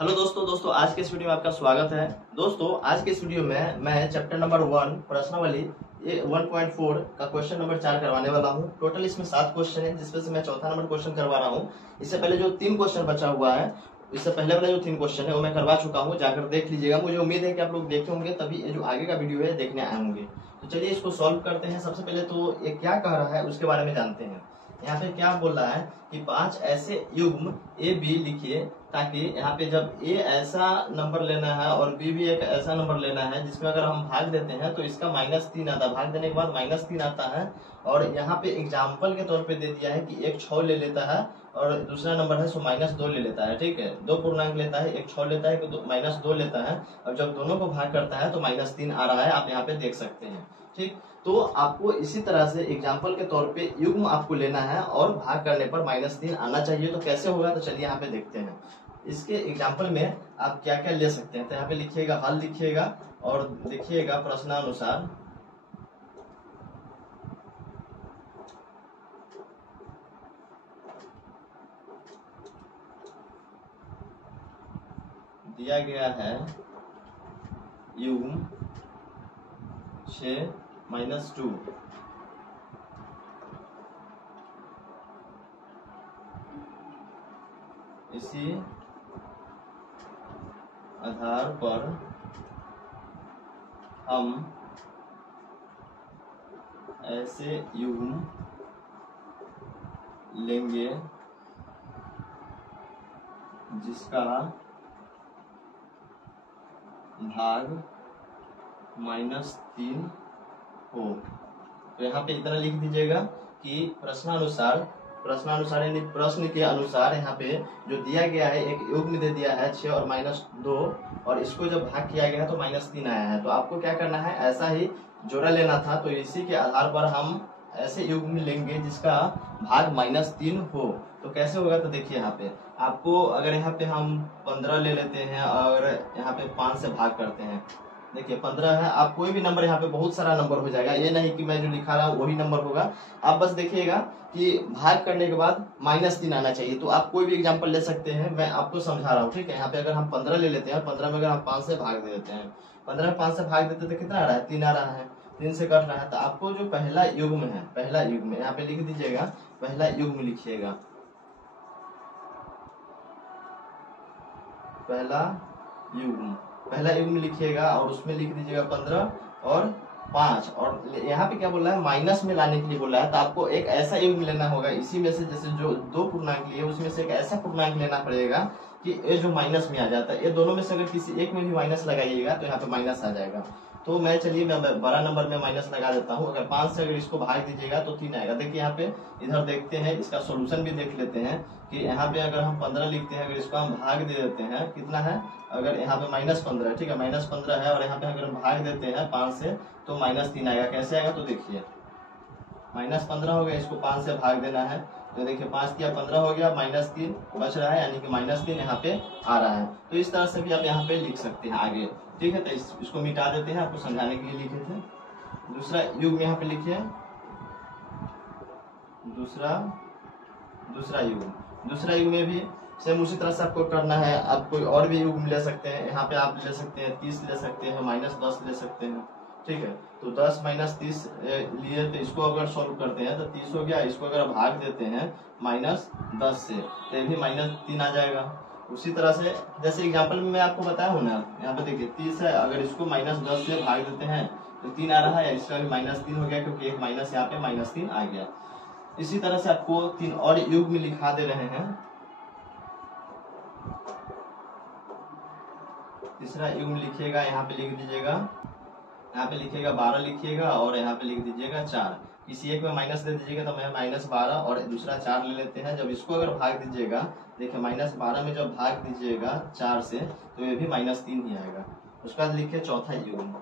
Hello दोस्तों आज के इस वीडियो में आपका स्वागत है। दोस्तों आज के इस वीडियो में मैं चैप्टर नंबर 1 प्रश्नावली 1.4 का क्वेश्चन नंबर 4 करवाने वाला हूं। टोटल इसमें 7 क्वेश्चन है, जिसमें से मैं चौथा नंबर क्वेश्चन करवा रहा हूं। इससे पहले जो 3 क्वेश्चन बचा हुआ है, इससे पहले वाला जो 3 क्वेश्चन है वो मैं करवा चुका हूँ, जाकर देख लीजिएगा। मुझे उम्मीद है कि आप लोग देखे होंगे, तभी ये जो आगे का वीडियो है देखने आए होंगे। तो चलिए इसको सॉल्व करते हैं। सबसे पहले तो ये क्या कह रहा है उसके बारे में जानते हैं। यहाँ पे क्या बोल रहा है कि 5 ऐसे युग्म ए बी लिखिए, ताकि यहाँ पे जब ए ऐसा नंबर लेना है और बी भी एक ऐसा नंबर लेना है जिसमें अगर हम भाग देते हैं तो इसका -3 आता है, भाग देने के बाद -3 आता है। और यहाँ पे एग्जाम्पल के तौर पे दे दिया है कि एक 6 ले लेता है और दूसरा नंबर है सो -2 ले लेता है। ठीक है, 2 पूर्णांक लेता है, एक 6 लेता है, -2 लेता है। और जब दोनों को भाग करता है तो -3 आ रहा है, आप यहाँ पे देख सकते हैं। ठीक, तो आपको इसी तरह से एग्जाम्पल के तौर पे युग्म आपको लेना है और भाग करने पर -3 आना चाहिए। तो कैसे होगा, तो चलिए यहाँ पे देखते हैं। इसके एग्जाम्पल में आप क्या क्या ले सकते हैं। तो यहाँ पे लिखिएगा, हल लिखिएगा और देखिएगा प्रश्नानुसार दिया गया है युग्म 6 -2 इसी आधार पर हम ऐसे युग्म लेंगे जिसका भाग -3 हो। तो यहाँ पे इतना लिख दीजिएगा कि प्रश्नानुसार यानी प्रश्न के अनुसार यहाँ पे जो दिया गया है, एक युग्म दे दिया है 6 और -2, और इसको जब भाग किया गया तो -3 आया है। तो आपको क्या करना है, ऐसा ही जोड़ा लेना था। तो इसी के आधार पर हम ऐसे युग्म लेंगे जिसका भाग -3 हो। तो कैसे होगा, तो देखिए यहाँ पे आपको, अगर यहाँ पे हम 15 ले लेते हैं और यहाँ पे 5 से भाग करते हैं, देखिए 15 है। आप कोई भी नंबर, यहाँ पे बहुत सारा नंबर हो जाएगा, ये नहीं कि मैं जो लिखा रहा हूँ वही नंबर होगा। आप बस देखिएगा कि भाग करने के बाद -3 आना चाहिए। तो आप कोई भी एग्जांपल ले सकते हैं, मैं आपको समझा रहा हूँ। ठीक है, यहाँ पे अगर हम 15 ले लेते हैं, 15 में अगर हम 5 से भाग दे देते हैं, 15 में 5 से भाग देते तो कितना आ रहा है, 3 आ रहा है, 3 से कट रहा है। तो आपको जो पहला युग्म है, पहला युग्म यहाँ पे लिख दीजिएगा, पहला युग्म लिखिएगा, पहला युग्म लिखिएगा और उसमें लिख दीजिएगा 15 और 5। और यहाँ पे क्या बोल रहा है, माइनस में लाने के लिए बोल रहा है। तो आपको एक ऐसा युग्म लेना होगा, इसी में से जैसे जो 2 पूर्णांक लिए उसमें से एक ऐसा पूर्णांक लेना पड़ेगा कि ये जो माइनस में आ जाता है, ये दोनों में से अगर किसी एक में भी माइनस लगाइएगा तो यहाँ पे माइनस आ जाएगा। तो मैं चलिए मैं बड़ा नंबर में माइनस लगा देता हूँ। अगर 5 से अगर इसको भाग दीजिएगा तो 3 आएगा। देखिए यहाँ पे इधर देखते हैं, इसका सोल्यूशन भी देख लेते हैं कि यहाँ पे अगर हम 15 लिखते हैं, अगर इसको हम भाग दे देते हैं, कितना है, अगर यहाँ पे -15 है, ठीक है, -15 है, और यहाँ पे अगर हम भाग देते हैं 5 से तो -3 आएगा। कैसे आएगा, तो देखिए -15 हो गया, इसको 5 से भाग देना है। तो देखिए 5 किया 15 हो गया, -3 बच रहा है, यानी कि -3 यहाँ पे आ रहा है। तो इस तरह से भी आप यहाँ पे लिख सकते हैं आगे। ठीक है, तो इसको मिटा देते हैं, आपको समझाने के लिए लिखे थे। दूसरा युग्म यहाँ पे लिखिए, दूसरा युग्म में भी सेम उसी तरह से आपको करना है। आप कोई और भी युग्म ले सकते हैं, यहाँ पे आप ले सकते हैं 30 ले सकते हैं, -10 ले सकते हैं। ठीक है, तो 10 -30 लिए, तो इसको अगर सॉल्व करते हैं तो 30 हो गया। इसको अगर भाग देते हैं -10 से तो ये भी -3 आ जाएगा। उसी तरह से जैसे एग्जांपल में मैं आपको बताया हूँ ना, यहाँ पे देखिए 30 है, अगर इसको -10 से भाग देते हैं तो 3 आ रहा है, इसका भी -3 हो गया, क्योंकि एक माइनस यहाँ पे -3 आ गया। इसी तरह से आपको 3 और युग्म लिखा दे रहे हैं। तीसरा युग्म लिखिएगा, यहाँ पे लिख दीजिएगा, यहाँ पे लिखिएगा 12 लिखिएगा और यहाँ पे लिख दीजिएगा 4। किसी एक में माइनस दे दीजिएगा, तो मैं -12 और दूसरा 4 ले लेते हैं। जब इसको अगर भाग दीजिएगा, देखिए -12 में जब भाग दीजिएगा 4 से तो ये भी -3 ही आएगा। उसके बाद लिखिए चौथा युग्म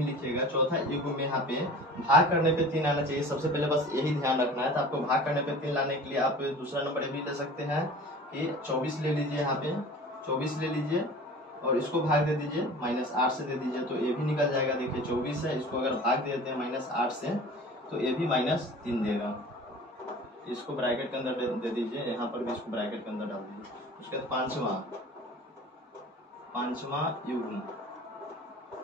लिखिएगा। चौथा युग्म में यहाँ पे भाग करने पे 3 आना चाहिए। सबसे पहले बस यही ध्यान रखना है। तो आपको भाग करने पे 3 लाने के लिए आप दूसरा नंबर ये भी ले सकते हैं कि 24 ले लीजिए, यहाँ पे 24 ले लीजिए और इसको भाग दे दीजिए, -8 से दे दीजिए, तो ये भी निकल जाएगा। देखिए 24 है, इसको अगर भाग दे देते हैं -8 से तो ये भी -3 देगा। इसको ब्रैकेट के अंदर दे दीजिए, यहाँ पर भी इसको ब्रैकेट के अंदर डाल दीजिए। उसके बाद पांचवा युग्म।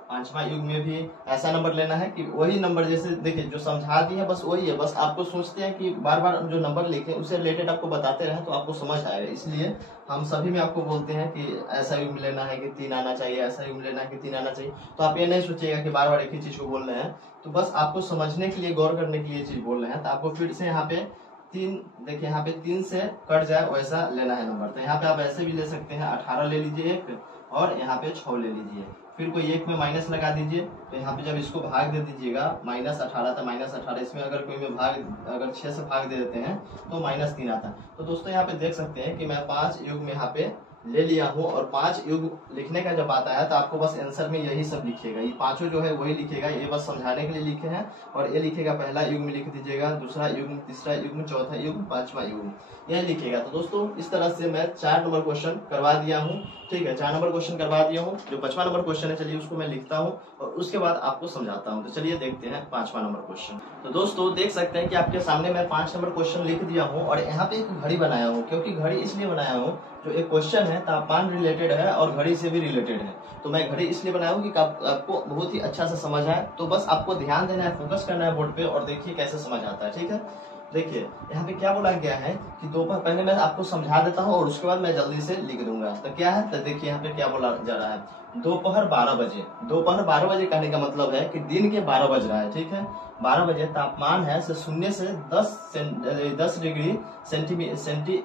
पांचवा युग में भी ऐसा नंबर लेना है कि वही नंबर, जैसे देखिए जो समझा दी है बस वही है, बस आपको सोचते हैं कि बार बार जो नंबर लिखे उससे रिलेटेड आपको बताते रहे तो आपको समझ आएगा। इसलिए हम सभी में आपको बोलते हैं कि ऐसा युग लेना है कि 3 आना चाहिए, ऐसा युग लेना है कि 3 आना चाहिए। तो आप ये नहीं सोचिएगा कि बार बार एक ही चीज को बोल रहे हैं, तो बस आपको समझने के लिए, गौर करने के लिए चीज बोल रहे हैं। तो आपको फिर से यहाँ पे 3, देखिए यहाँ पे 3 से कट जाए वैसा लेना है नंबर। तो यहाँ पे आप ऐसे भी ले सकते हैं, 18 ले लीजिए एक, और यहाँ पे 6 ले लीजिए, फिर कोई एक में माइनस लगा दीजिए। तो यहाँ पे जब इसको भाग दे दीजिएगा -18 था, -18 इसमें अगर कोई में भाग, अगर 6 से भाग दे देते हैं तो -3 आता है। तो दोस्तों यहाँ पे देख सकते हैं कि मैं 5 युग में यहाँ पे ले लिया हूँ, और 5 युग लिखने का जब आता है तो आपको बस आंसर में यही सब लिखिएगा, ये पांचों जो है वही लिखेगा, ये बस समझाने के लिए लिखे हैं। और ये लिखेगा पहला युग में लिख दीजिएगा, दूसरा युग, तीसरा युग, चौथा युग, पांचवा युग, यह लिखेगा। तो दोस्तों इस तरह से मैं 4 नंबर क्वेश्चन करवा दिया हूँ, ठीक है, 4 नंबर क्वेश्चन करवा दिया हूँ। जो 5वां नंबर क्वेश्चन है चलिए उसको मैं लिखता हूँ और उसके बाद आपको समझाता हूँ। तो चलिए देखते हैं 5वां नंबर क्वेश्चन। तो दोस्तों देख सकते हैं कि आपके सामने मैं 5 नंबर क्वेश्चन लिख दिया हूँ, और यहाँ पे एक घड़ी बनाया हूँ, क्योंकि घड़ी इसलिए बनाया हूँ, जो एक क्वेश्चन है तापमान रिलेटेड है और घड़ी से भी रिलेटेड है। तो मैं घड़ी इसलिए बनाया हूँ कि आपको बहुत ही अच्छा से समझ आए। तो बस आपको ध्यान देना है, फोकस करना है बोर्ड पे, और देखिए कैसे समझ आता है, ठीक है। देखिए यहाँ पे क्या बोला गया है कि दोपहर, पहले मैं आपको समझा देता हूँ और उसके बाद मैं जल्दी से लिख दूंगा। तो क्या है, तो देखिए यहाँ पे क्या बोला जा रहा है, दोपहर 12 बजे। दोपहर 12 बजे कहने का मतलब है कि दिन के 12 बज रहा है, ठीक है। 12 बजे तापमान है से 0 से 10 डिग्री सेंटी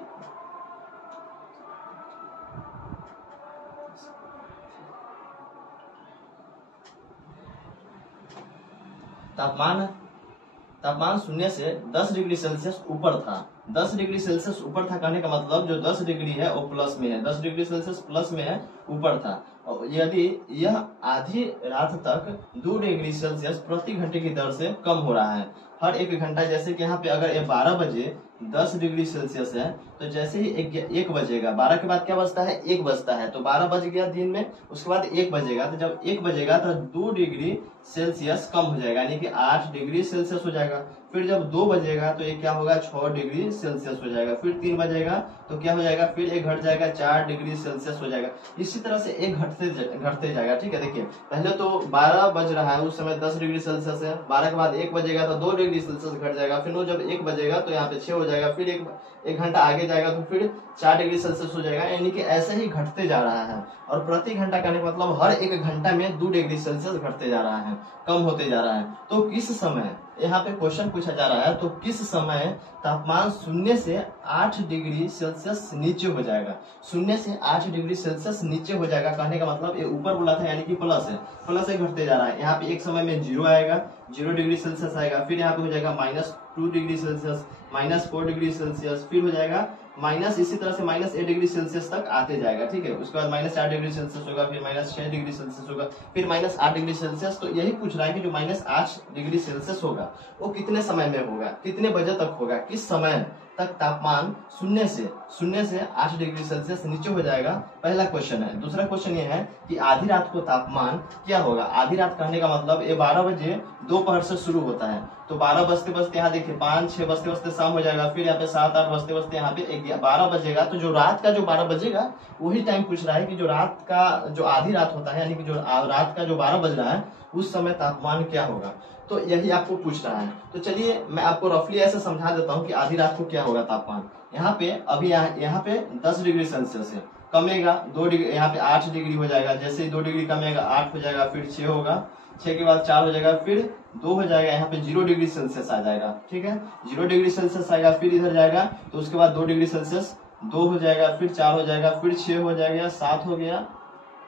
तापमान 0 से 10 डिग्री सेल्सियस ऊपर था। 10 डिग्री सेल्सियस ऊपर था कहने का मतलब जो 10 डिग्री है वो प्लस में है, 10 डिग्री सेल्सियस प्लस में है, ऊपर था। और यदि यह आधी रात तक 2 डिग्री सेल्सियस प्रति घंटे की दर से कम हो रहा है हर 1 घंटा, जैसे कि यहाँ पे अगर ये 12 बजे 10 डिग्री सेल्सियस है, तो जैसे ही एक बजेगा, 12 के बाद क्या बजता है, 1 बजता है, तो 12 बज गया दिन में, उसके बाद 1 बजेगा, तो जब 1 बजेगा तो 2 डिग्री सेल्सियस कम हो जाएगा, यानी कि 8 डिग्री सेल्सियस हो जाएगा। फिर जब 2 बजेगा तो ये क्या होगा, 6 डिग्री सेल्सियस हो जाएगा। फिर 3 बजेगा तो क्या हो जाएगा, फिर एक घट जाएगा, 4 डिग्री सेल्सियस हो जाएगा। इसी तरह से एक घटते जाएगा, ठीक है। देखिए पहले तो 12 बज रहा है, उस समय 10 डिग्री सेल्सियस है, 12 के बाद 1 बजेगा तो 2 डिग्री सेल्सियस घट जाएगा, फिर वो जब 1 बजेगा तो यहाँ पे 6 हो जाएगा, फिर एक घंटा आगे जाएगा तो फिर 4 डिग्री सेल्सियस हो जाएगा, यानी कि ऐसे ही घटते जा रहा है। और प्रति घंटा कहने का मतलब हर 1 घंटा में 2 डिग्री सेल्सियस घटते जा रहा है, कम होते जा रहा है। तो किस समय, यहाँ पे क्वेश्चन पूछा जा रहा है, तो किस समय तापमान 0 से 8 डिग्री सेल्सियस नीचे हो जाएगा। 0 से 8 डिग्री सेल्सियस नीचे हो जाएगा कहने का मतलब ये ऊपर बोला था, यानी कि प्लस है, प्लस है, घटते जा रहा है। यहाँ पे एक समय में 0 आएगा, 0 डिग्री सेल्सियस आएगा, फिर यहाँ पे हो जाएगा -2 डिग्री सेल्सियस, -4 डिग्री सेल्सियस, फिर हो जाएगा माइनस, इसी तरह से -8 डिग्री सेल्सियस तक आते जाएगा, ठीक है। उसके बाद -4 डिग्री सेल्सियस होगा, फिर -6 डिग्री सेल्सियस होगा, फिर -8 डिग्री सेल्सियस। तो यही पूछ रहा है कि जो -8 डिग्री सेल्सियस होगा वो कितने समय में होगा, कितने बजे तक होगा, किस समय तक तापमान 0 से 8 डिग्री सेल्सियस नीचे हो जाएगा, पहला क्वेश्चन है। दूसरा क्वेश्चन ये है कि आधी रात को तापमान क्या होगा। आधी रात कहने का मतलब ये 12 बजे दोपहर से शुरू होता है, तो 12 बजते बजते यहाँ देखिए 5-6 बजते बजते शाम हो जाएगा, फिर यहाँ पे 7-8 बजते बजते यहाँ पे 12 बजेगा। तो जो रात का जो 12 बजेगा वही टाइम पूछ रहा है कि जो रात का जो आधी रात होता है, यानी कि जो रात का जो 12 बज रहा है उस समय तापमान क्या होगा। तो यही आपको पूछ रहा है। तो चलिए मैं आपको रफली ऐसे समझा देता हूँ कि आधी रात को क्या होगा तापमान। यहाँ पे अभी यहाँ पे 10 डिग्री सेल्सियस है, कमेगा 2 डिग्री, यहाँ पे 8 डिग्री हो जाएगा, जैसे ही 2 डिग्री कमेगा 8 हो जाएगा, फिर 6 होगा, 6 के बाद 4 हो जाएगा, फिर 2 हो जाएगा, यहाँ पे 0 डिग्री सेल्सियस आ जाएगा, ठीक है। 0 डिग्री सेल्सियस आएगा, फिर इधर जाएगा तो उसके बाद 2 डिग्री सेल्सियस, 2 हो जाएगा, फिर 4 हो जाएगा, फिर 6 हो जाएगा, 7 हो गया,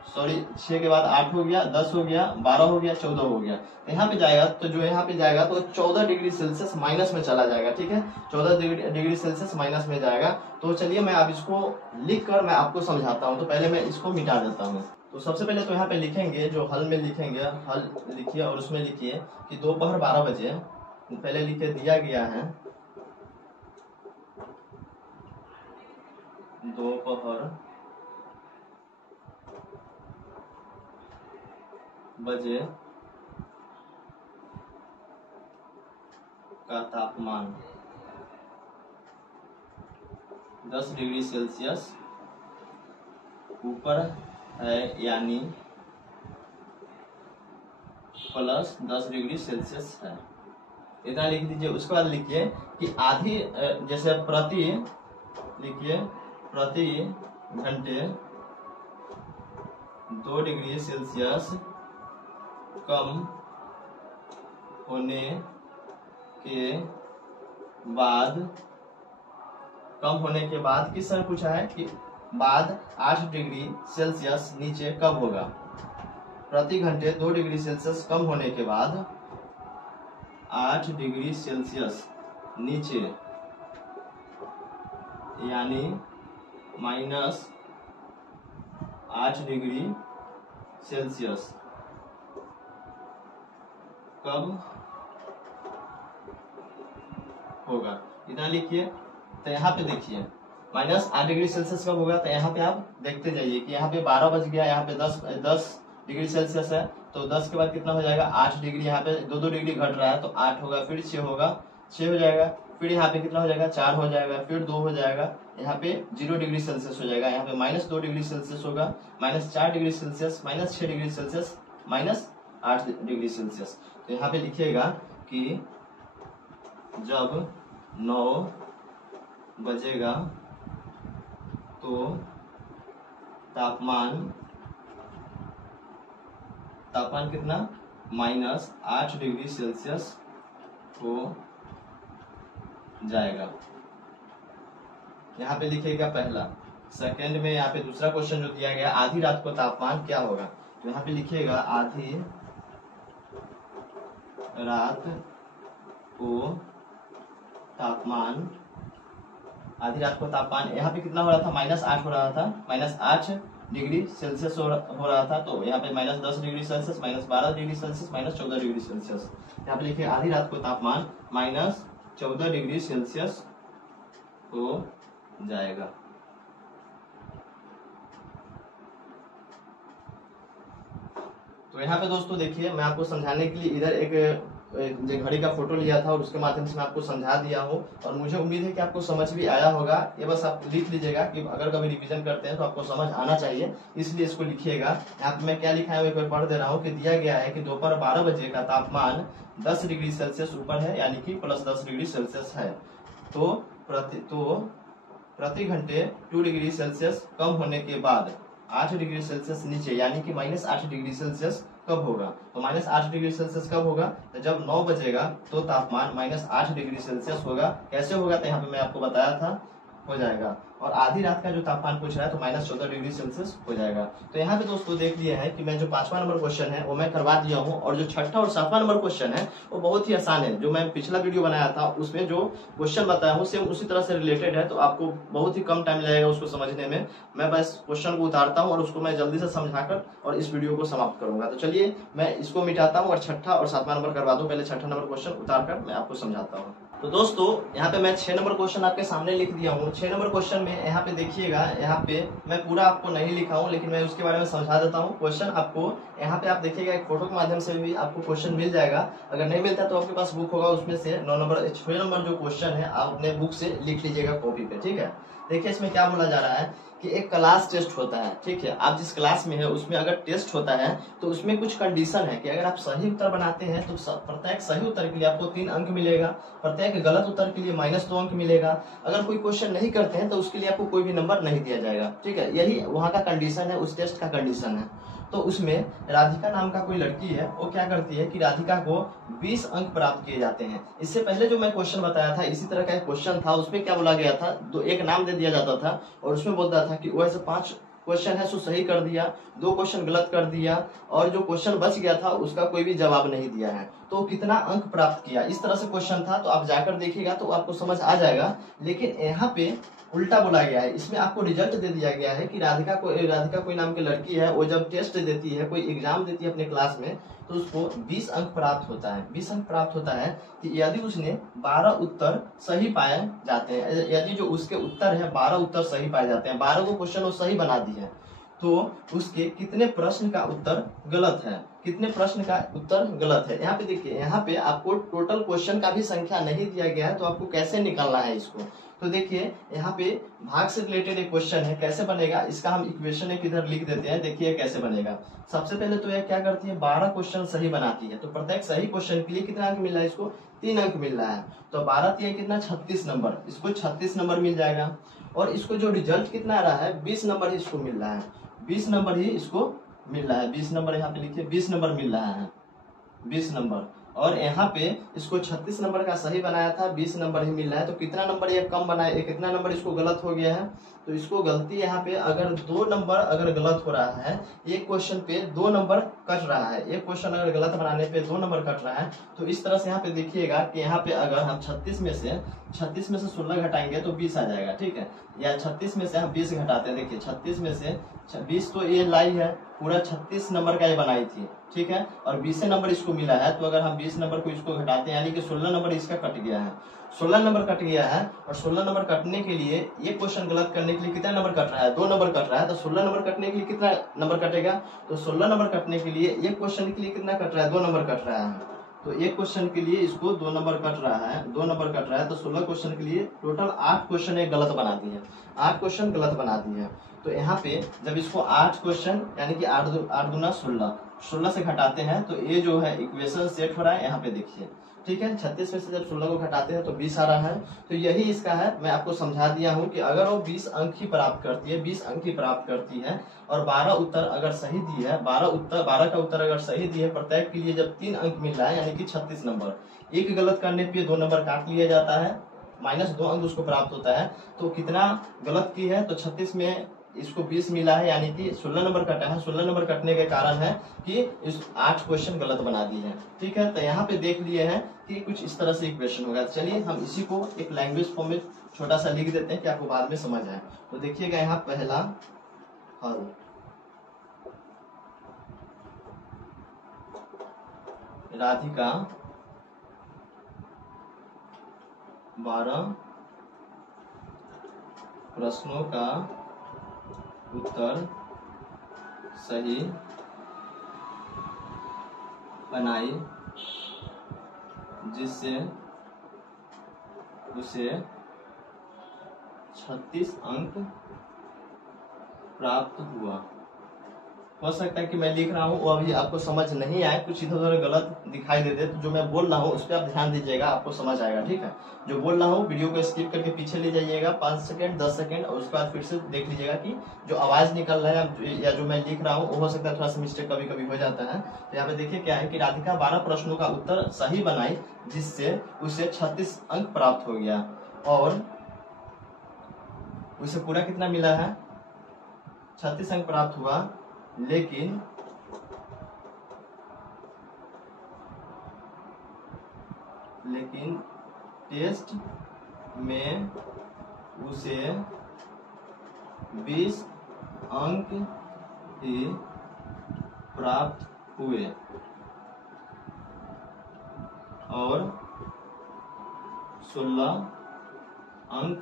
सॉरी 6 के बाद 8 हो गया, 10 हो गया, 12 हो गया, 14 हो गया। यहाँ पे जाएगा तो जो यहाँ पे जाएगा तो 14 डिग्री सेल्सियस माइनस में चला जाएगा, ठीक है। 14 डिग्री सेल्सियस माइनस में जाएगा। तो चलिए मैं अब इसको लिख कर मैं आपको समझाता हूँ। तो पहले मैं इसको मिटा देता हूँ। तो सबसे पहले तो यहाँ पे लिखेंगे, जो हल में लिखेंगे, हल लिखिए और उसमें लिखिए कि दोपहर 12 बजे पहले लिखे दिया गया है, दोपहर बजे का तापमान 10 डिग्री सेल्सियस ऊपर है यानी प्लस 10 डिग्री सेल्सियस है, इतना लिख दीजिए। उसके बाद लिखिए कि आधी जैसे प्रति घंटे 2 डिग्री सेल्सियस कम होने के बाद किस तरह पूछा है कि बाद 8 डिग्री सेल्सियस नीचे कब होगा। प्रति घंटे 2 डिग्री सेल्सियस कम होने के बाद 8 डिग्री सेल्सियस नीचे यानी -8 डिग्री सेल्सियस कब होगा, इतना लिखिए। तो यहाँ पे देखिए -8 डिग्री सेल्सियस कब होगा, तो यहाँ पे आप देखते जाइए कि यहाँ पे 12 बज गया, यहाँ पे 10 डिग्री सेल्सियस है, तो 10 के बाद कितना हो जाएगा 8 डिग्री, यहाँ पे 2 डिग्री घट रहा है तो 8 होगा, फिर 6 होगा, 6 हो जाएगा, फिर यहाँ पे कितना हो जाएगा 4 हो जाएगा, फिर 2 हो जाएगा, यहाँ पे 0 डिग्री सेल्सियस हो जाएगा, यहाँ पे -2 डिग्री सेल्सियस होगा, -4 degree Celsius, -6 degree Celsius, -8 degree Celsius. तो यहाँ पे लिखिएगा कि जब 9 बजेगा तो तापमान कितना -8 डिग्री सेल्सियस हो जाएगा। यहाँ पे लिखिएगा पहला। सेकंड में यहाँ पे दूसरा क्वेश्चन जो दिया गया, आधी रात को तापमान क्या होगा, तो यहाँ पे लिखिएगा आधी रात को तापमान, यहाँ पे कितना हो रहा था -8 हो रहा था, -8 डिग्री सेल्सियस हो रहा था, तो यहाँ पे -10 degree Celsius, -12 degree Celsius, -14 degree Celsius. यहाँ पे लिखिए आधी रात को तापमान -14 डिग्री सेल्सियस हो जाएगा। तो यहाँ पे दोस्तों देखिए मैं आपको समझाने के लिए इधर एक घड़ी का फोटो लिया था और उसके माध्यम से मैं आपको समझा दिया हूँ, और मुझे उम्मीद है कि आपको समझ भी आया होगा। ये बस आप लिख लीजिएगा कि अगर कभी रिवीजन करते हैं तो आपको समझ आना चाहिए, इसलिए इसको लिखिएगा। यहाँ पे मैं क्या लिखा है मैं पढ़ दे रहा हूँ कि दिया गया है कि दोपहर 12 बजे का तापमान 10 डिग्री सेल्सियस ऊपर है यानी कि +10 डिग्री सेल्सियस है, तो प्रति घंटे 2 डिग्री सेल्सियस कम होने के बाद 8 डिग्री सेल्सियस नीचे यानी कि -8 डिग्री सेल्सियस कब होगा। तो -8 डिग्री सेल्सियस कब होगा, तो जब 9 बजेगा तो तापमान -8 डिग्री सेल्सियस होगा। कैसे होगा, तो यहाँ पे मैं आपको बताया था, हो जाएगा। और आधी रात का जो तापमान पूछ रहा है तो -14 डिग्री सेल्सियस हो जाएगा। तो यहाँ पे दोस्तों देख लिया है कि मैं जो 5वां नंबर क्वेश्चन है वो मैं करवा दिया हूँ, और जो 6ठा और 7वां नंबर क्वेश्चन है वो बहुत ही आसान है। जो मैं पिछला वीडियो बनाया था उसमें जो क्वेश्चन बताया हूँ सेम उसी तरह से रिलेटेड है, तो आपको बहुत ही कम टाइम लगेगा उसको समझने में। मैं बस क्वेश्चन को उतारता हूँ और उसको मैं जल्दी से समझाकर और इस वीडियो को समाप्त करूंगा। तो चलिए मैं इसको मिटाता हूँ और 6ठा और 7वां नंबर करवा दूं। पहले 6ठा नंबर क्वेश्चन उतार कर मैं आपको समझाता हूँ। तो दोस्तों यहाँ पे मैं 6 नंबर क्वेश्चन आपके सामने लिख दिया हूँ। 6 नंबर क्वेश्चन में यहाँ पे देखिएगा, यहाँ पे मैं पूरा आपको नहीं लिखा हूँ लेकिन मैं उसके बारे में समझा देता हूँ। क्वेश्चन आपको यहाँ पे आप देखिएगा एक फोटो के माध्यम से भी आपको क्वेश्चन मिल जाएगा। अगर नहीं मिलता तो आपके पास बुक होगा, उसमें से 6 नंबर जो क्वेश्चन है आप अपने बुक से लिख लीजिएगा कॉपी पे, ठीक है। देखिए इसमें क्या बोला जा रहा है कि एक क्लास टेस्ट होता है, ठीक है। आप जिस क्लास में है उसमें अगर टेस्ट होता है तो उसमें कुछ कंडीशन है कि अगर आप सही उत्तर बनाते हैं तो प्रत्येक सही उत्तर के लिए आपको 3 अंक मिलेगा, प्रत्येक गलत उत्तर के लिए -2 अंक मिलेगा। अगर कोई क्वेश्चन नहीं करते हैं तो उसके लिए आपको कोई भी नंबर नहीं दिया जाएगा, ठीक है। यही वहाँ का कंडीशन है, उस टेस्ट का कंडीशन है। तो उसमें राधिका नाम का कोई लड़की है, वो क्या करती है कि राधिका को 20 अंक प्राप्त किए जाते हैं। इससे पहले जो मैं क्वेश्चन बताया था इसी तरह का एक क्वेश्चन था, उसमें क्या बोला गया था, एक नाम दे दिया जाता था और उसमें बोलता था कि वैसे 5 क्वेश्चन है सो सही कर दिया, 2 क्वेश्चन गलत कर दिया, और जो क्वेश्चन बच गया था उसका कोई भी जवाब नहीं दिया है, तो कितना अंक प्राप्त किया। इस तरह से क्वेश्चन था, तो आप जाकर देखिएगा तो आपको समझ आ जाएगा। लेकिन यहाँ पे उल्टा बोला गया है, इसमें आपको रिजल्ट दे दिया गया है कि राधिका कोई नाम की लड़की है, वो जब टेस्ट देती है, कोई एग्जाम देती है अपने क्लास में, तो उसको 20 अंक प्राप्त होता है। 20 अंक प्राप्त होता है कि यदि उसने 12 उत्तर सही पाए जाते हैं, यदि जो उसके उत्तर है 12 उत्तर सही पाए जाते हैं, 12 को क्वेश्चन वो सही बना दी है, तो उसके कितने प्रश्न का उत्तर गलत है। कितने प्रश्न का उत्तर गलत है। यहाँ पे देखिए, यहाँ पे आपको टोटल क्वेश्चन का भी संख्या नहीं दिया गया है, तो आपको कैसे निकालना है इसको। तो देखिए यहाँ पे भाग से रिलेटेड एक क्वेश्चन है, कैसे बनेगा इसका हम इक्वेशन एक इधर लिख देते हैं। देखिए कैसे बनेगा। सबसे पहले तो यह क्या करती है, 12 क्वेश्चन सही बनाती है। तो प्रत्येक सही क्वेश्चन के लिए कितना अंक मिल रहा है, इसको 3 अंक मिल रहा है। तो 12 3 कितना 36 नंबर, इसको 36 नंबर मिल जाएगा। और इसको जो रिजल्ट कितना आ रहा है 20 नंबर ही इसको मिल रहा है, 20 नंबर ही इसको मिल रहा है। 20 नंबर यहाँ पे लिखिए, 20 नंबर मिल रहा है, 20 नंबर। और यहाँ पे इसको 36 नंबर का सही बनाया था, 20 नंबर ही मिल रहा है। तो कितना नंबर ये कम बनाया, कितना नंबर इसको गलत हो गया है। तो इसको गलती यहाँ पे अगर 2 नंबर अगर गलत हो रहा है, एक क्वेश्चन पे 2 नंबर कट रहा है, एक क्वेश्चन अगर गलत बनाने पे 2 नंबर कट रहा है, तो इस तरह से यहाँ पे देखिएगा कि यहाँ पे अगर हम 36 में से 16 घटाएंगे तो 20 आ जाएगा, ठीक है। या 36 में से हम 20 घटाते हैं, देखिए 36 में से 20 तो ये लाई है, पूरा 36 नंबर का ये बनाई थी, ठीक है। और 20 नंबर इसको मिला है, तो अगर हम 20 नंबर को इसको घटाते हैं यानी कि 16 नंबर इसका कट गया है, 16 नंबर कट गया है। और 16 नंबर कटने के लिए ये क्वेश्चन गलत करने के लिए कितना नंबर कट रहा है, 2 नंबर कट रहा है। तो 16 नंबर कटने के लिए कितना नंबर कटेगा, तो 16 नंबर कटने के लिए एक क्वेश्चन के लिए कितना कट रहा है, 2 नंबर कट रहा है। तो एक क्वेश्चन के लिए इसको 2 नंबर कट रहा है, 2 नंबर कट रहा है। तो 16 क्वेश्चन के लिए टोटल 8 क्वेश्चन एक गलत बना दी है, 8 क्वेश्चन गलत बना दी है। तो यहाँ पे जब इसको 8 क्वेश्चन यानी कि 8 दूना 16 से घटाते हैं, तो ये जो है इक्वेशन सेट हो रहा है। यहाँ पे देखिए, ठीक है। 36 में से जब 16 को घटाते हैं तो 20 आ रहा है। तो यही इसका है, मैं आपको समझा दिया हूँ कि अगर वो 20 अंक ही प्राप्त करती है, 20 अंक ही प्राप्त करती है, और 12 उत्तर अगर सही दी है, 12 का उत्तर अगर सही दी है, प्रत्येक के लिए जब 3 अंक मिल रहा है यानी कि 36 नंबर, एक गलत करने पे 2 नंबर काट लिया जाता है, -2 अंक उसको प्राप्त होता है। तो कितना गलत की है, तो 36 में इसको 20 मिला है यानी कि 16 नंबर कटा है। 16 नंबर कटने के कारण है कि इस 8 क्वेश्चन गलत बना दी है, ठीक है। तो यहाँ पे देख लिए हैं कि कुछ इस तरह से इक्वेशन होगा। चलिए हम इसी को एक लैंग्वेज फॉर्म में छोटा सा लिख देते हैं कि आपको बाद में समझ आए। तो देखिएगा यहाँ पहला हल, राधिका 12 प्रश्नों का उत्तर सही बनाई, जिससे उसे 36 अंक प्राप्त हुआ। हो सकता है कि मैं लिख रहा हूँ वो अभी आपको समझ नहीं आए, कुछ इधर उधर गलत दिखाई दे दे, तो जो मैं बोल रहा हूँ उस पर आप ध्यान दीजिएगा, आपको समझ आएगा, ठीक है। जो बोल रहा हूँ वीडियो को स्किप करके पीछे ले जाइएगा 5 सेकंड 10 सेकंड, और उसके बाद फिर से देख लीजिएगा कि जो आवाज निकल रहा है या जो मैं लिख रहा हूँ, हो सकता है थोड़ा सा मिस्टेक कभी कभी हो जाता है। तो यहाँ पे देखिए क्या है कि राधिका 12 प्रश्नों का उत्तर सही बनाई, जिससे उसे 36 अंक प्राप्त हो गया, और उसे पूरा कितना मिला है, 36 अंक प्राप्त हुआ। लेकिन टेस्ट में उसे 20 अंक ही प्राप्त हुए, और 16 अंक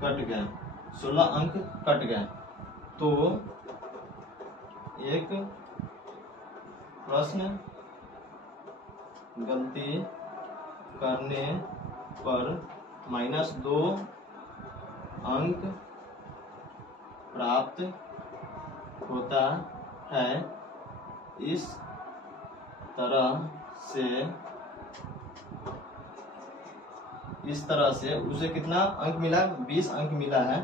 कट गए, 16 अंक कट गए। तो एक प्रश्न गलती करने पर -2 अंक प्राप्त होता है। इस तरह से उसे कितना अंक मिला, 20 अंक मिला है,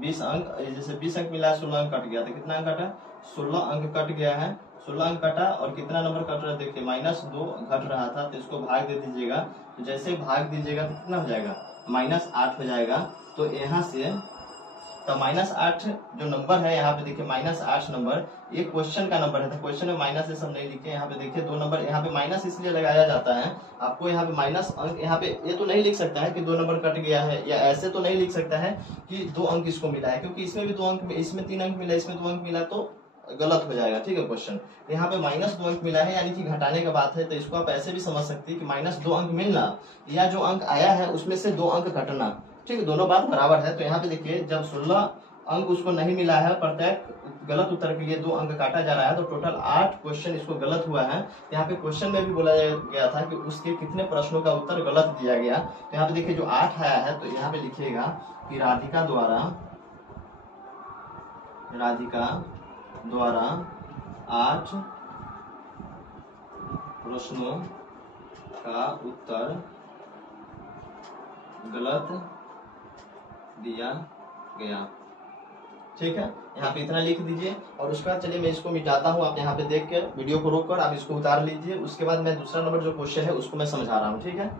20 अंक, जैसे 20 अंक मिला है, 16 अंक कट गया, तो कितना अंक कटा, 16 अंक कट गया है, 16 अंक कटा। और कितना नंबर कट रहा है, देखिए -2 घट रहा था, तो इसको भाग दे दीजिएगा। तो जैसे भाग दीजिएगा तो कितना हो जाएगा, -8 हो जाएगा। तो यहाँ से तो -8 जो नंबर है यहाँ पे देखिए, -8 नंबर ये क्वेश्चन का नंबर है। तो क्वेश्चन में माइनस ये सब नहीं लिखे, यहाँ पे देखिए 2 नंबर, यहाँ पे माइनस इसलिए लगाया जाता है आपको, यहाँ पे माइनस अंक, यहाँ पे ये तो नहीं लिख सकता है कि 2 नंबर कट गया है, या ऐसे तो नहीं लिख सकता है कि 2 अंक इसको मिला है, क्योंकि इसमें भी 2 अंक, इसमें 3 अंक मिला, इसमें 2 अंक मिला, तो गलत हो जाएगा, ठीक है क्वेश्चन। यहाँ पे -2 अंक मिला है यानी कि घटाने का बात है, तो इसको आप ऐसे भी समझ सकते हैं कि -2 अंक मिलना, या जो अंक आया है उसमें से 2 अंक घटना, ठीक है, दोनों बात बराबर है। तो यहाँ पे देखिए जब 16 अंक उसको नहीं मिला है, प्रत्येक गलत उत्तर के लिए 2 अंक काटा जा रहा है, तो टोटल 8 क्वेश्चन इसको गलत हुआ है। यहाँ पे क्वेश्चन में भी बोला गया था कि उसके कितने प्रश्नों का उत्तर गलत दिया गया। तो यहाँ पे देखिए जो 8 आया है, तो यहाँ पे लिखिएगा कि राधिका द्वारा 8 प्रश्नों का उत्तर गलत दिया गया। ठीक है, यहाँ पे इतना लिख दीजिए और उसके बाद चलिए मैं इसको मिटाता हूँ। आप यहाँ पे देख के वीडियो को रोक कर आप इसको उतार लीजिए। उसके बाद मैं दूसरा नंबर जो क्वेश्चन है उसको मैं समझा रहा हूँ। ठीक है,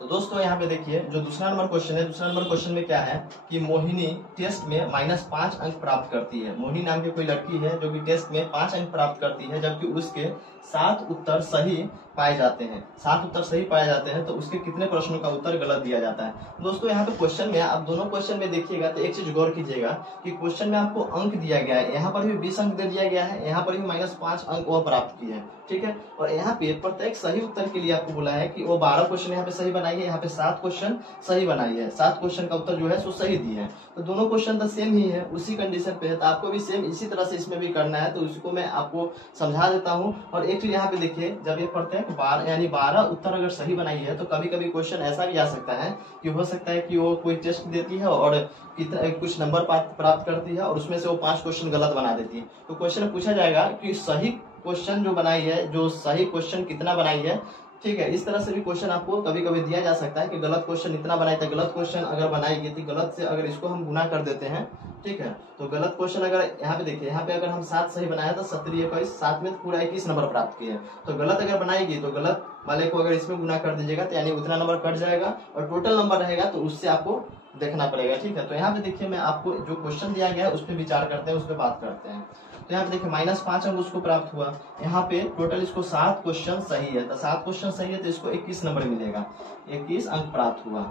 तो दोस्तों यहाँ पे देखिए जो दूसरा नंबर क्वेश्चन है, दूसरा नंबर क्वेश्चन में क्या है कि मोहिनी टेस्ट में -5 अंक प्राप्त करती है। मोहिनी नाम की कोई लड़की है जो कि टेस्ट में 5 अंक प्राप्त करती है, जबकि उसके 7 उत्तर सही पाए जाते हैं। 7 उत्तर सही पाए जाते हैं, तो उसके कितने प्रश्नों का उत्तर गलत दिया जाता है। दोस्तों यहाँ पे क्वेश्चन में आप दोनों क्वेश्चन में देखिएगा तो एक चीज गौर कीजिएगा कि क्वेश्चन में आपको अंक दिया गया है, यहाँ पर भी 20 अंक दे दिया गया है, यहाँ पर भी -5 अंक वह प्राप्त किए हैं। ठीक है, और यहाँ पे प्रत्येक सही उत्तर के लिए आपको बोला है कि वो 12 क्वेश्चन यहाँ पे सही बनाइए, यहाँ पे 7 क्वेश्चन सही बनाइए, 7 क्वेश्चन का उत्तर जो है सो सही दिए हैं। तो दोनों क्वेश्चन तो सेम ही है, उसी कंडीशन पे है, तो आपको भी सेम इसी तरह से इसमें भी करना है। तो उसको मैं आपको समझा देता हूँ। और एक चीज यहाँ पे देखिए, जब ये प्रत्येक 12 यानी 12 उत्तर अगर सही बनाई है, तो कभी कभी क्वेश्चन ऐसा भी आ सकता है कि हो सकता है कि वो कोई टेस्ट देती है और कुछ नंबर प्राप्त करती है और उसमें से वो 5 क्वेश्चन गलत बना देती है। तो क्वेश्चन में पूछा जाएगा कि सही क्वेश्चन जो बनाई है, जो सही क्वेश्चन कितना बनाई है। ठीक है, इस तरह से भी क्वेश्चन आपको कभी कभी दिया जा सकता है कि गलत क्वेश्चन इतना बनाई था, गलत क्वेश्चन अगर बनाएगी तो गलत से अगर इसको हम गुना कर देते हैं। ठीक है, तो गलत क्वेश्चन अगर यहाँ पे देखिए, यहाँ पे अगर हम 7 सही बनाया तो 17 21 7 में पूरा 21 नंबर प्राप्त किए। तो गलत अगर बनाएगी तो गलत वाले को अगर इसमें गुना कर दीजिएगा तो यानी उतना नंबर कट जाएगा और टोटल नंबर रहेगा तो उससे आपको देखना पड़ेगा। ठीक है, तो यहाँ पे देखिए मैं आपको जो क्वेश्चन दिया गया है उस पर विचार करते हैं, उस पर बात करते हैं। तो यहाँ पे देखिए -5 अंक उसको प्राप्त हुआ। यहाँ पे टोटल इसको 7 क्वेश्चन सही है, तो 7 क्वेश्चन सही है तो इसको 21 नंबर मिलेगा, 21 अंक प्राप्त हुआ।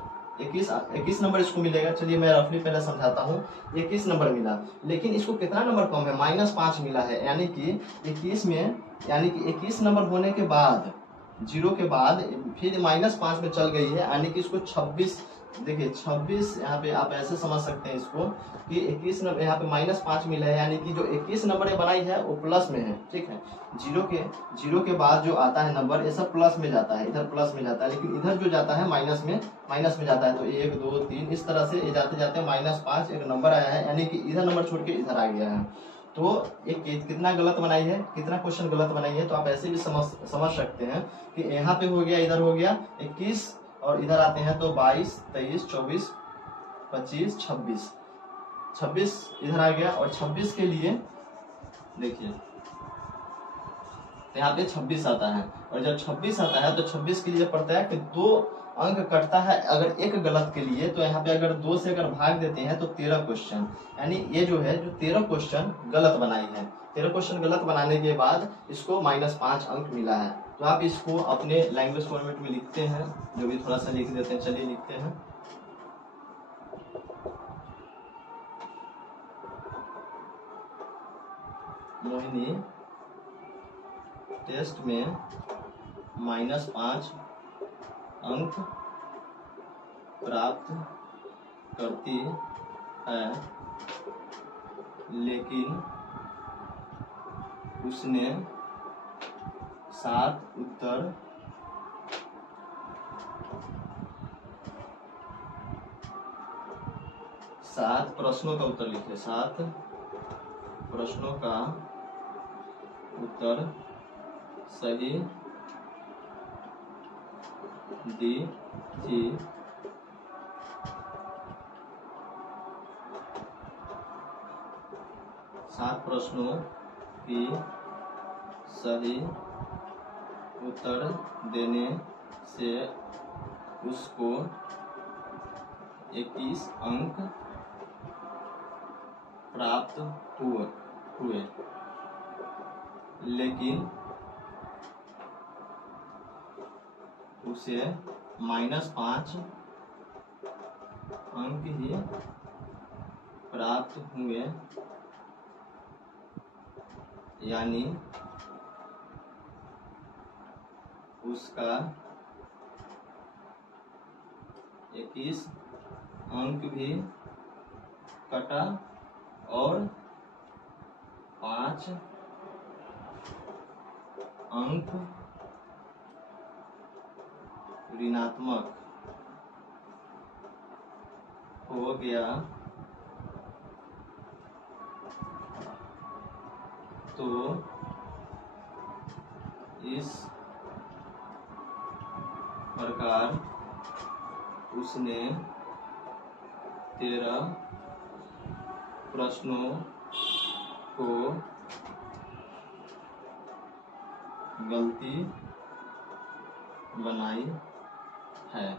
21 नंबर इसको मिलेगा। चलिए मैं रफली पहले समझाता हूँ। 21 नंबर मिला, लेकिन इसको कितना नंबर कम है, -5 मिला है, यानी कि 21 में, यानी कि 21 नंबर होने के बाद 0 के बाद फिर -5 में चल गई है, यानी कि इसको 26, देखिए 26, यहाँ पे आप ऐसे समझ सकते हैं इसको कि 21 नंबर यहाँ पे -5 मिला है, यानी कि जो 21 नंबर बनाई है वो प्लस में है। ठीक है, 0 के बाद जो आता है नंबर ये सब प्लस में जाता है, इधर प्लस में जाता है, लेकिन इधर जो जाता है माइनस में जाता है। तो 1 2 3 इस तरह से ये जाते जाते -5 एक नंबर आया है, यानी कि इधर नंबर छोड़ के इधर आ गया है। तो एक कितना गलत बनाई है, कितना क्वेश्चन गलत बनाई है, तो आप ऐसे भी समझ सकते हैं कि यहाँ पे हो गया, इधर हो गया 21 और इधर आते हैं तो 22 23 24 25 26 इधर आ गया। और 26 के लिए देखिए यहाँ पे 26 आता है, और जब 26 आता है तो 26 के लिए पड़ता है कि 2 अंक कटता है अगर एक गलत के लिए। तो यहाँ पे अगर 2 से अगर भाग देते हैं तो 13 क्वेश्चन, यानी ये जो है जो 13 क्वेश्चन गलत बनाई है, 13 क्वेश्चन गलत बनाने के बाद इसको -5 अंक मिला है। तो आप इसको अपने लैंग्वेज फॉर्मेट में लिखते हैं, जो भी थोड़ा सा लिख देते हैं। चलिए लिखते हैं, मोहिनी टेस्ट में -5 अंक प्राप्त करती है, लेकिन उसने 7 उत्तर सात प्रश्नों का उत्तर लिखे, 7 प्रश्नों का उत्तर सही दी थी। 7 प्रश्नों की सही उत्तर देने से उसको 21 अंक प्राप्त हुए, लेकिन उसे -5 अंक ही प्राप्त हुए, यानी उसका 21 अंक भी कटा और 5 अंक ऋणात्मक हो गया तो इस प्रकार उसने 13 प्रश्नों को गलती बनाई है।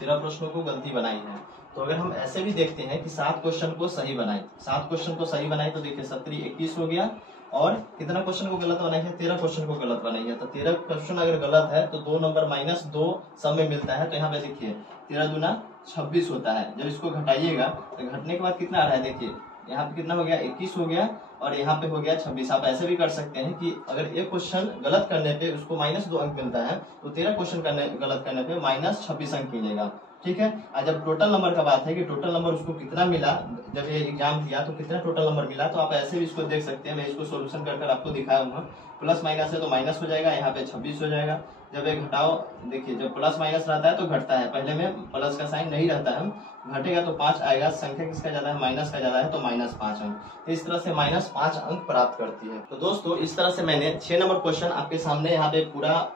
13 प्रश्नों को गलती बनाई है। तो अगर हम ऐसे भी देखते हैं कि 7 क्वेश्चन को सही बनाए, 7 क्वेश्चन को सही बनाए तो देखिए 17 21 हो गया, और कितना क्वेश्चन को गलत बनाई है, 13 क्वेश्चन को गलत बनाई है। तो 13 क्वेश्चन अगर गलत है तो 2 नंबर -2 सब में मिलता है। तो यहाँ पे देखिए 13 दूना 26 होता है। जब इसको घटाइएगा तो घटने के बाद कितना आ रहा है, देखिए यहाँ पे कितना हो गया, 21 हो गया, और यहाँ पे हो गया 26। आप ऐसे भी कर सकते हैं कि अगर एक क्वेश्चन गलत करने पे उसको -2 अंक मिलता है तो 13 क्वेश्चन गलत करने पे -26 अंक मिलेगा। ठीक है। और जब टोटल नंबर का बात है कि टोटल नंबर उसको कितना मिला, जब ये एग्जाम दिया तो कितना टोटल नंबर मिला, तो आप ऐसे भी इसको देख सकते हैं। मैं इसको सोल्यूशन कर आपको दिखाया हूँ। प्लस माइनस है तो माइनस हो जाएगा, यहाँ पे 26 हो जाएगा। जब ये घटाओ, देखिए जब प्लस माइनस रहता है तो घटता है, पहले में प्लस का साइन नहीं रहता है, घटेगा तो 5 आएगा। संख्या किसका ज्यादा है, माइनस का ज्यादा है, तो -5 अंक। तो इस तरह से -5 अंक प्राप्त करती है। तो दोस्तों इस तरह से मैंने 6 नंबर क्वेश्चन आपके सामने यहाँ पे पूरा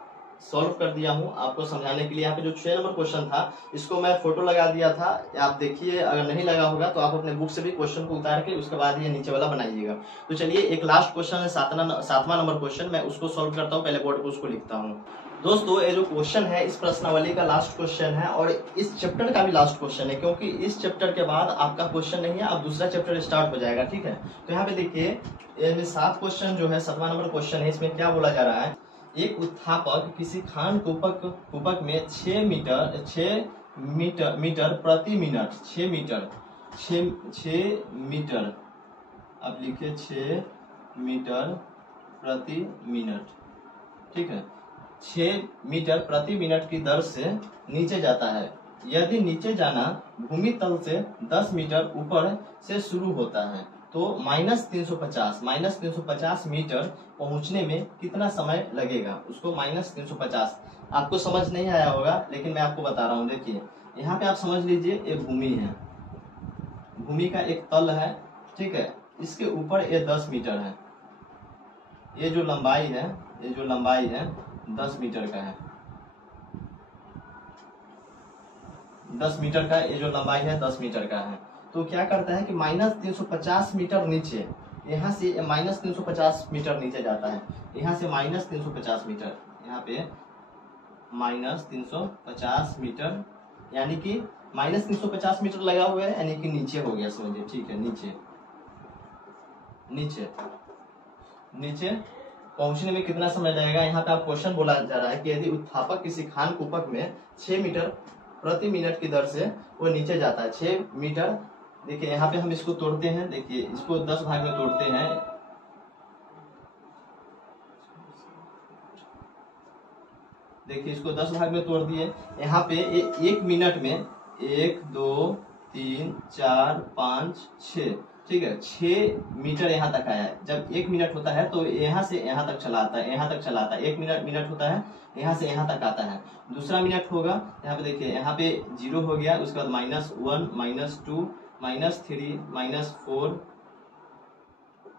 सॉल्व कर दिया हूँ आपको समझाने के लिए। यहाँ पे जो 6 नंबर क्वेश्चन था इसको मैं फोटो लगा दिया था, आप देखिए। अगर नहीं लगा होगा तो आप अपने बुक से भी क्वेश्चन को उतार के उसके बाद ये नीचे वाला बनाइएगा। तो चलिए एक लास्ट क्वेश्चन है, 7वां नंबर क्वेश्चन, मैं उसको सॉल्व करता हूँ। पहले बोर्ड पे उसको लिखता हूँ। दोस्तों ये जो क्वेश्चन है इस प्रश्नावली का लास्ट क्वेश्चन है, और इस चैप्टर का भी लास्ट क्वेश्चन है, क्योंकि इस चैप्टर के बाद आपका क्वेश्चन नहीं है, अब दूसरा चैप्टर स्टार्ट हो जाएगा। ठीक है। तो यहाँ पे देखिए 7 क्वेश्चन जो है, 7वां नंबर क्वेश्चन है, इसमें क्या बोला जा रहा है। एक उत्थापक किसी खान कूपक में 6 मीटर प्रति मिनट, 6 मीटर, आप लिखिए 6 मीटर प्रति मिनट। ठीक है। 6 मीटर प्रति मिनट की दर से नीचे जाता है। यदि नीचे जाना भूमि तल से 10 मीटर ऊपर से शुरू होता है तो -350 मीटर पहुंचने में कितना समय लगेगा। उसको -350, आपको समझ नहीं आया होगा लेकिन मैं आपको बता रहा हूँ। देखिए यहाँ पे आप समझ लीजिए ये भूमि है, भूमि का एक तल है। ठीक है। इसके ऊपर ये 10 मीटर है, ये जो लंबाई है 10 मीटर का है, 10 मीटर का ये जो लंबाई है 10 मीटर का है। तो क्या करता है कि -350 मीटर नीचे, यहाँ से -350 मीटर नीचे जाता है, यहाँ से -350 मीटर, यहाँ पे -350 मीटर, यानी कि -350 मीटर लगा हुआ है, यानी कि नीचे हो गया, समझिए। ठीक है। नीचे पहुंचने में कितना समय लगेगा। यहाँ पे आप क्वेश्चन बोला जा रहा है कि यदि उत्थापक किसी खान कूपक में 6 मीटर प्रति मिनट की दर से वो नीचे जाता है, 6 मीटर। देखिए यहाँ पे हम इसको तोड़ते हैं, देखिए इसको 10 भाग में तोड़ते हैं। देखिए इसको 10 भाग में तोड़ दिए। यहाँ पे 1 मिनट में 1 2 3 4 5 6, ठीक है, 6 मीटर यहाँ तक आया है। जब 1 मिनट होता है तो यहाँ से यहाँ तक चला आता है, यहाँ तक चला आता है। 1 मिनट होता है, यहाँ से यहाँ तक आता है। दूसरा मिनट होगा, यहाँ पे देखिए यहाँ पे 0 हो गया, उसके बाद -1 -2 -3 -4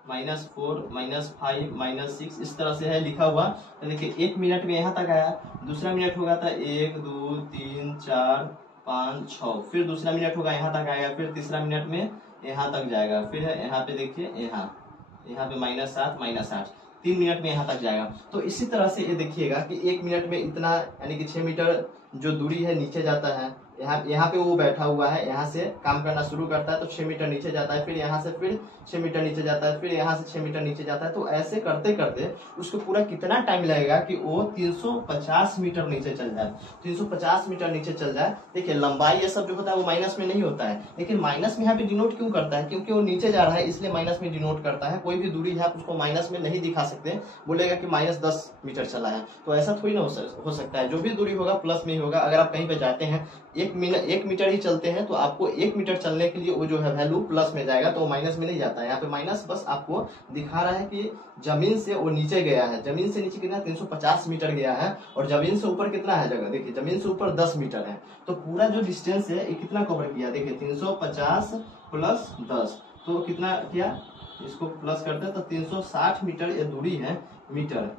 -5 -6 इस तरह से है लिखा हुआ। तो देखिए 1 मिनट में यहाँ तक आया। दूसरा मिनट होगा था 1 2 3 4 5 6, फिर दूसरा मिनट होगा यहाँ तक आएगा, फिर तीसरा मिनट में यहाँ तक जाएगा, फिर है यहाँ पे देखिए यहाँ पे -7 -8, 3 मिनट में यहाँ तक जाएगा। तो इसी तरह से ये देखिएगा कि 1 मिनट में इतना, यानी कि 6 मीटर जो दूरी है नीचे जाता है, यहाँ पे वो बैठा हुआ है, यहाँ से काम करना शुरू करता है तो 6 मीटर नीचे जाता है, फिर यहाँ से फिर 6 मीटर नीचे जाता है, फिर यहाँ से 6 मीटर नीचे जाता है। तो ऐसे करते करते उसको पूरा कितना टाइम लगेगा कि वो 350 मीटर नीचे चल जाए, 350 मीटर नीचे चल जाए। देखिए लंबाई ये सब जो होता है वो माइनस में नहीं होता है, लेकिन माइनस में यहाँ पे डिनोट क्यों करता है, क्योंकि वो नीचे जा रहा है इसलिए माइनस में डिनोट करता है। कोई भी दूरी है आप उसको माइनस में नहीं दिखा सकते, बोलेगा कि -10 मीटर चला है, तो ऐसा थोड़ी ना हो सकता है। जो भी दूरी होगा प्लस में ही होगा। अगर आप कहीं पे जाते हैं 1 मीटर ही चलते हैं तो आपको 1 मीटर चलने के लिए वो जो है वैल्यू प्लस में जाएगा, तो माइनस में नहीं जाता है। यहाँ पे माइनस बस आपको दिखा रहा है कि जमीन से वो नीचे गया है, जमीन से नीचे कितना 350 मीटर गया है, और जमीन से ऊपर कितना है जगह, देखिए जमीन से ऊपर 10 मीटर है। तो पूरा जो डिस्टेंस है ये कितना कवर किया, देखिए 350 प्लस 10 तो कितना किया, इसको प्लस करते हैं तो 360 मीटर ये दूरी है, मीटर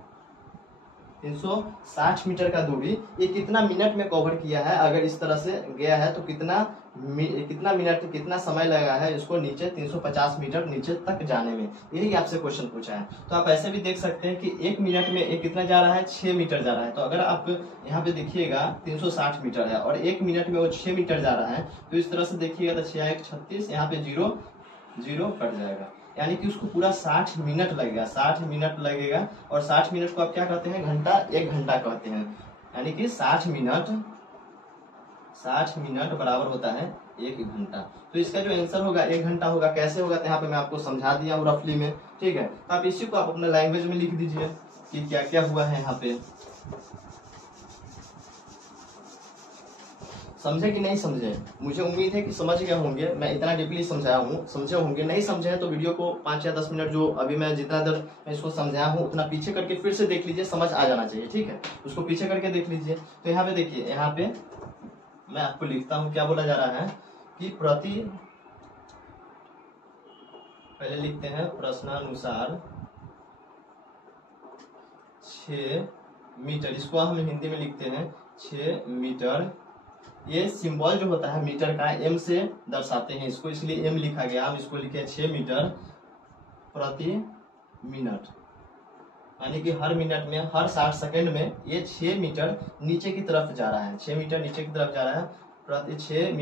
360 मीटर का दूरी ये कितना मिनट में कवर किया है। अगर इस तरह से गया है तो कितना मिनट कितना समय लगा है इसको नीचे 350 मीटर नीचे तक जाने में, यही आपसे क्वेश्चन पूछा है। तो आप ऐसे भी देख सकते हैं कि 1 मिनट में ये कितना जा रहा है, 6 मीटर जा रहा है। तो अगर आप यहाँ पे देखिएगा 360 मीटर है और 1 मिनट में वो 6 मीटर जा रहा है, तो इस तरह से देखिएगा तो 6 1 36, यहाँ पे 0 कट जाएगा, यानी कि उसको पूरा 60 मिनट लगेगा, 60 मिनट लगेगा। और 60 मिनट को आप क्या कहते हैं, घंटा, 1 घंटा कहते हैं, यानी कि 60 मिनट बराबर होता है 1 घंटा। तो इसका जो आंसर होगा 1 घंटा होगा। कैसे होगा तो यहाँ पे मैं आपको समझा दिया हूँ रफली में, ठीक है। तो आप इसी को आप अपने लैंग्वेज में लिख दीजिए कि क्या क्या हुआ है यहाँ पे। समझे कि नहीं समझे, मुझे उम्मीद है कि समझ गए होंगे। मैं इतना डीपली समझाया हूँ, समझे होंगे। नहीं समझे हैं तो वीडियो को 5 या 10 मिनट जो अभी मैं जितना देर मैं इसको समझाया हूँ उतना पीछे करके फिर से देख लीजिए, समझ आ जाना चाहिए, ठीक है। उसको पीछे करके देख लीजिए। तो यहाँ पे देखिए, यहाँ पे मैं आपको लिखता हूँ क्या बोला जा रहा है कि पहले लिखते हैं प्रश्नानुसार 6 मीटर, इसको हम हिंदी में लिखते हैं 6 मीटर। ये सिंबल जो होता है मीटर का एम से दर्शाते हैं इसको, इसलिए एम लिखा गया। हम इसको लिखे 6 मीटर प्रति मिनट, यानी कि हर मिनट में, हर 60 सेकंड में ये 6 मीटर नीचे की तरफ जा रहा है, 6 मीटर नीचे की तरफ जा रहा है। 6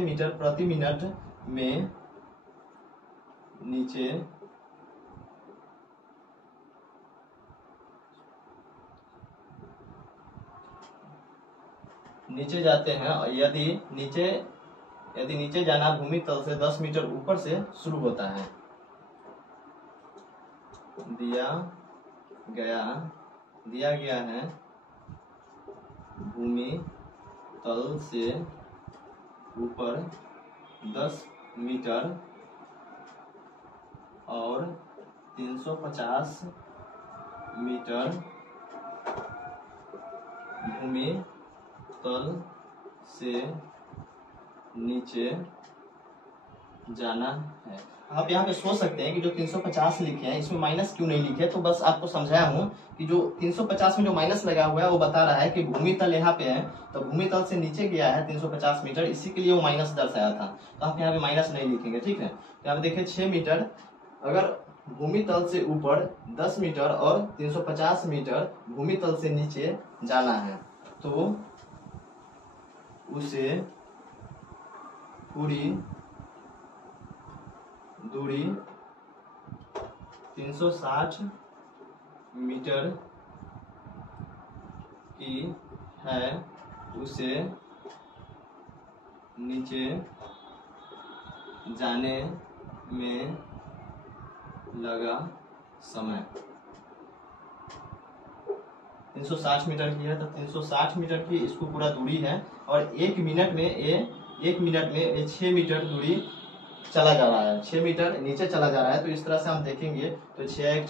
मीटर प्रति मिनट में नीचे जाते हैं। और यदि नीचे जाना भूमि तल से 10 मीटर ऊपर से शुरू होता है, दिया गया है भूमि तल से ऊपर 10 मीटर और 350 मीटर भूमि तल से नीचे जाना है। आप यहाँ पे सोच सकते हैं कि जो 350 लिखे हैं इसमें माइनस क्यों नहीं लिखे, तो बस आपको समझाया हूँ कि जो 350 में जो माइनस लगा हुआ है वो बता रहा है कि भूमि तल यहाँ पे है, तो भूमि तल से नीचे गया है 350 मीटर, इसी के लिए वो माइनस दर्शाया था। तो आप यहाँ पे माइनस नहीं लिखेंगे, ठीक है। तो आप देखिए 6 मीटर, अगर भूमि तल से ऊपर 10 मीटर और 350 मीटर भूमि तल से नीचे जाना है, तो उसे पूरी दूरी 360 मीटर की है, उसे नीचे जाने में लगा समय 360 मीटर की है। तो 360 मीटर की इसको पूरा दूरी है, और 1 मिनट में ये 6 मीटर दूरी चला जा रहा है, 6 मीटर नीचे चला जा रहा है। तो इस तरह से हम देखेंगे तो 6 1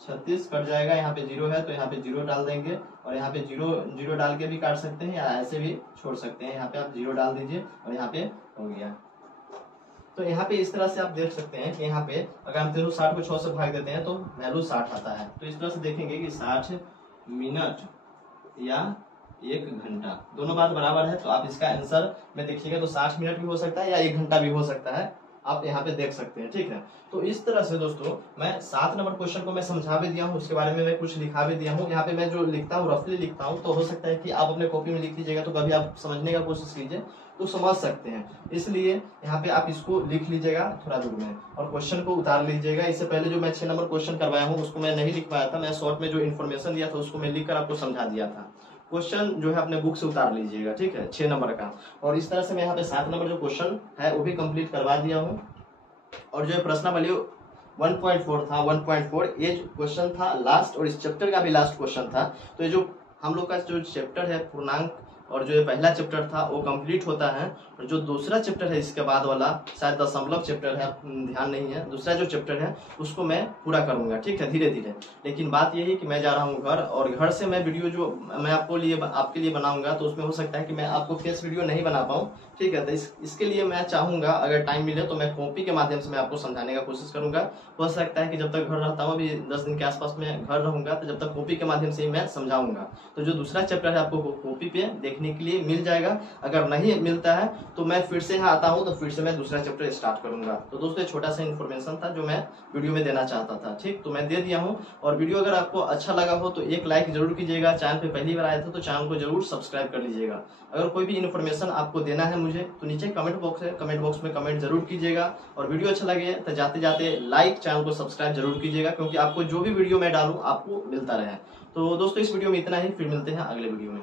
36 कट जाएगा, यहाँ पे 0 है तो यहाँ पे 0 डाल देंगे, और यहाँ पे 0 डाल के भी काट सकते हैं या ऐसे भी छोड़ सकते हैं। यहाँ पे आप 0 डाल दीजिए और यहाँ पे हो गया। तो यहाँ पे इस तरह से आप देख सकते हैं कि यहाँ पे अगर हम 360 को 6 से भाग देते हैं तो वैल्यू 60 आता है। तो इस तरह से देखेंगे कि 60 मिनट या 1 घंटा, दोनों बात बराबर है। तो आप इसका आंसर में देखिएगा तो 60 मिनट भी हो सकता है या 1 घंटा भी हो सकता है, आप यहाँ पे देख सकते हैं। ठीक है, तो इस तरह से दोस्तों मैं 7 नंबर क्वेश्चन को मैं समझा भी दिया हूँ, उसके बारे में मैं कुछ लिखा भी दिया हूँ। यहाँ पे मैं जो लिखता हूँ रफली लिखता हूँ, तो हो सकता है कि आप अपने कॉपी में लिख लीजिएगा, तो कभी आप समझने का कोशिश कीजिए तो समझ सकते हैं। इसलिए यहाँ पे आप इसको लिख लीजिएगा थोड़ा दूर में और क्वेश्चन को उतार लीजिएगा। इससे पहले जो मैं 6 नंबर क्वेश्चन करवाया हूँ उसको मैं नहीं लिख पाया था, मैं शॉर्ट में जो इन्फॉर्मेशन दिया था उसको मैं लिख कर आपको समझा दिया था। क्वेश्चन जो है अपने बुक से उतार लीजिएगा, ठीक है, 6 नंबर का। और इस तरह से मैं यहाँ पे 7 नंबर जो क्वेश्चन है वो भी कंप्लीट करवा दिया हूँ। और जो है प्रश्नावली 1.4 था, 1.4 ये क्वेश्चन था लास्ट, और इस चैप्टर का भी लास्ट क्वेश्चन था। तो ये जो हम लोग का जो चैप्टर है पूर्णांक और जो ये पहला चैप्टर था वो कंप्लीट होता है, और जो दूसरा चैप्टर है इसके बाद वाला शायद दशमलव चैप्टर है, ध्यान नहीं है, दूसरा जो चैप्टर है उसको मैं पूरा करूंगा, ठीक है, धीरे धीरे। लेकिन बात यही है कि मैं जा रहा हूँ घर, और घर से मैं वीडियो जो मैं आपके लिए बनाऊंगा तो उसमें हो सकता है कि मैं आपको फेस वीडियो नहीं बना पाऊँ, ठीक है। तो इसके लिए मैं चाहूंगा अगर टाइम मिले तो मैं कॉपी के माध्यम से मैं आपको समझाने का कोशिश करूंगा। हो सकता है कि जब तक घर रहता हूँ, अभी 10 दिन के आसपास में घर रहूंगा, तो जब तक कॉपी के माध्यम से ही मैं समझाऊंगा। तो जो दूसरा चैप्टर है आपको कॉपी पे देखने के लिए मिल जाएगा। अगर नहीं मिलता है तो मैं फिर से यहाँ आता हूँ, तो फिर से मैं दूसरा चैप्टर स्टार्ट करूंगा। तो दोस्तों ये छोटा सा इन्फॉर्मेशन था जो मैं वीडियो में देना चाहता था, ठीक, तो मैं दे दिया हूँ। और वीडियो अगर आपको अच्छा लगा हो तो एक लाइक जरूर कीजिएगा। चैनल पे पहली बार आए थे तो चैनल को जरूर सब्सक्राइब कर लीजिएगा। अगर कोई भी इन्फॉर्मेशन आपको देना है मुझे तो नीचे कमेंट बॉक्स है, कमेंट बॉक्स में कमेंट जरूर कीजिएगा। और वीडियो अच्छा लगे तो जाते जाते लाइक, चैनल को सब्सक्राइब जरूर कीजिएगा, क्योंकि आपको जो भी वीडियो मैं डालूं आपको मिलता रहे। तो दोस्तों इस वीडियो में इतना ही, फिर मिलते हैं अगले वीडियो में।